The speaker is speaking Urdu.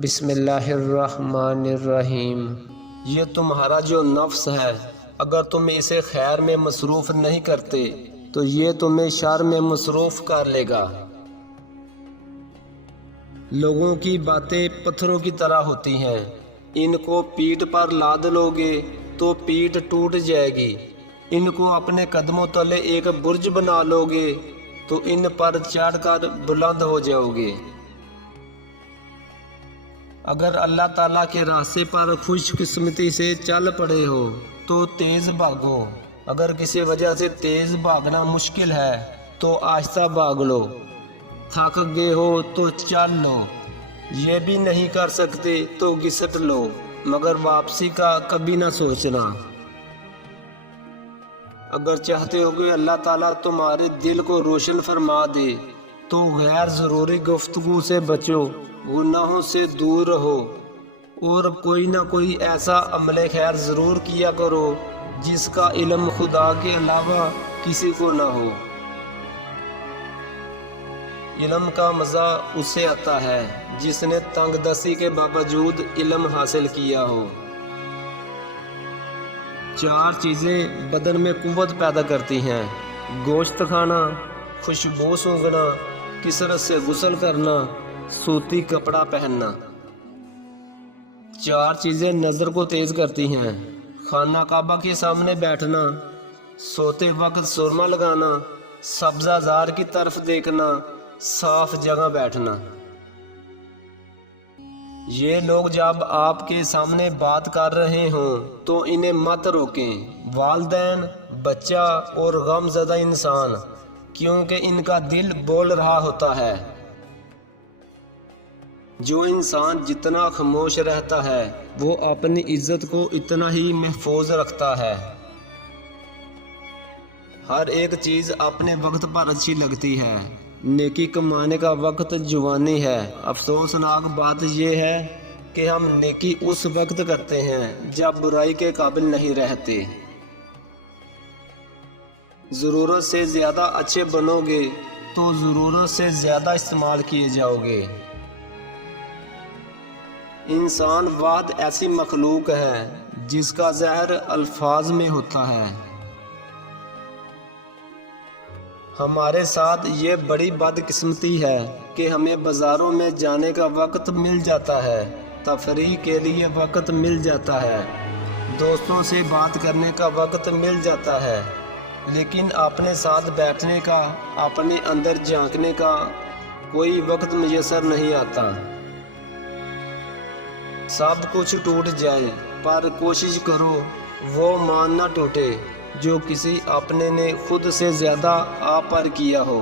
بسم اللہ الرحمن الرحیم۔ یہ تمہارا جو نفس ہے، اگر تم اسے خیر میں مصروف نہیں کرتے تو یہ تمہیں شر میں مصروف کر لے گا۔ لوگوں کی باتیں پتھروں کی طرح ہوتی ہیں، ان کو پیٹھ پر لاد لو گے تو پیٹھ ٹوٹ جائے گی، ان کو اپنے قدموں تلے ایک برج بنا لو گے تو ان پر چڑھ کر بلند ہو جاؤ گے۔ اگر اللہ تعالیٰ کے راستے پر خوش قسمتی سے چل پڑے ہو تو تیز بھاگو، اگر کسی وجہ سے تیز بھاگنا مشکل ہے تو آہستہ بھاگ لو، تھک گئے ہو تو چل لو، یہ بھی نہیں کر سکتے تو گھسٹ لو، مگر واپسی کا کبھی نہ سوچنا۔ اگر چاہتے ہو کہ اللہ تعالیٰ تمہارے دل کو روشن فرما دے تو غیر ضروری گفتگو سے بچو، گناہوں سے دور رہو، اور کوئی نہ کوئی ایسا عمل خیر ضرور کیا کرو جس کا علم خدا کے علاوہ کسی کو نہ ہو۔ علم کا مزہ اسے آتا ہے جس نے تنگ دستی کے باوجود علم حاصل کیا ہو۔ 4 چیزیں بدن میں قوت پیدا کرتی ہیں: گوشت کھانا، خوشبو سونگھنا، کثرت سے غسل کرنا، سوتی کپڑا پہننا۔ 4 چیزیں نظر کو تیز کرتی ہیں: خانہ کعبہ کے سامنے بیٹھنا، سوتے وقت سرما لگانا، سبزہ زار کی طرف دیکھنا، صاف جگہ بیٹھنا۔ یہ لوگ جب آپ کے سامنے بات کر رہے ہوں تو انہیں مت روکیں، والدین، بچہ اور غم زدہ انسان، کیونکہ ان کا دل بول رہا ہوتا ہے۔ جو انسان جتنا خاموش رہتا ہے وہ اپنی عزت کو اتنا ہی محفوظ رکھتا ہے۔ ہر ایک چیز اپنے وقت پر اچھی لگتی ہے، نیکی کمانے کا وقت جوانی ہے۔ افسوسناک بات یہ ہے کہ ہم نیکی اس وقت کرتے ہیں جب برائی کے قابل نہیں رہتے۔ ضرورت سے زیادہ اچھے بنو گے تو ضرورت سے زیادہ استعمال کیے جاؤ گے۔ انسان واحد ایسی مخلوق ہے جس کا زہر الفاظ میں ہوتا ہے۔ ہمارے ساتھ یہ بڑی بدقسمتی ہے کہ ہمیں بازاروں میں جانے کا وقت مل جاتا ہے، تفریح کے لیے وقت مل جاتا ہے، دوستوں سے بات کرنے کا وقت مل جاتا ہے، لیکن اپنے ساتھ بیٹھنے کا، اپنے اندر جھانکنے کا کوئی وقت میسر نہیں آتا۔ سب کچھ ٹوٹ جائے پر کوشش کرو وہ مان نہ ٹوٹے جو کسی اپنے نے خود سے زیادہ آپ پر کیا ہو۔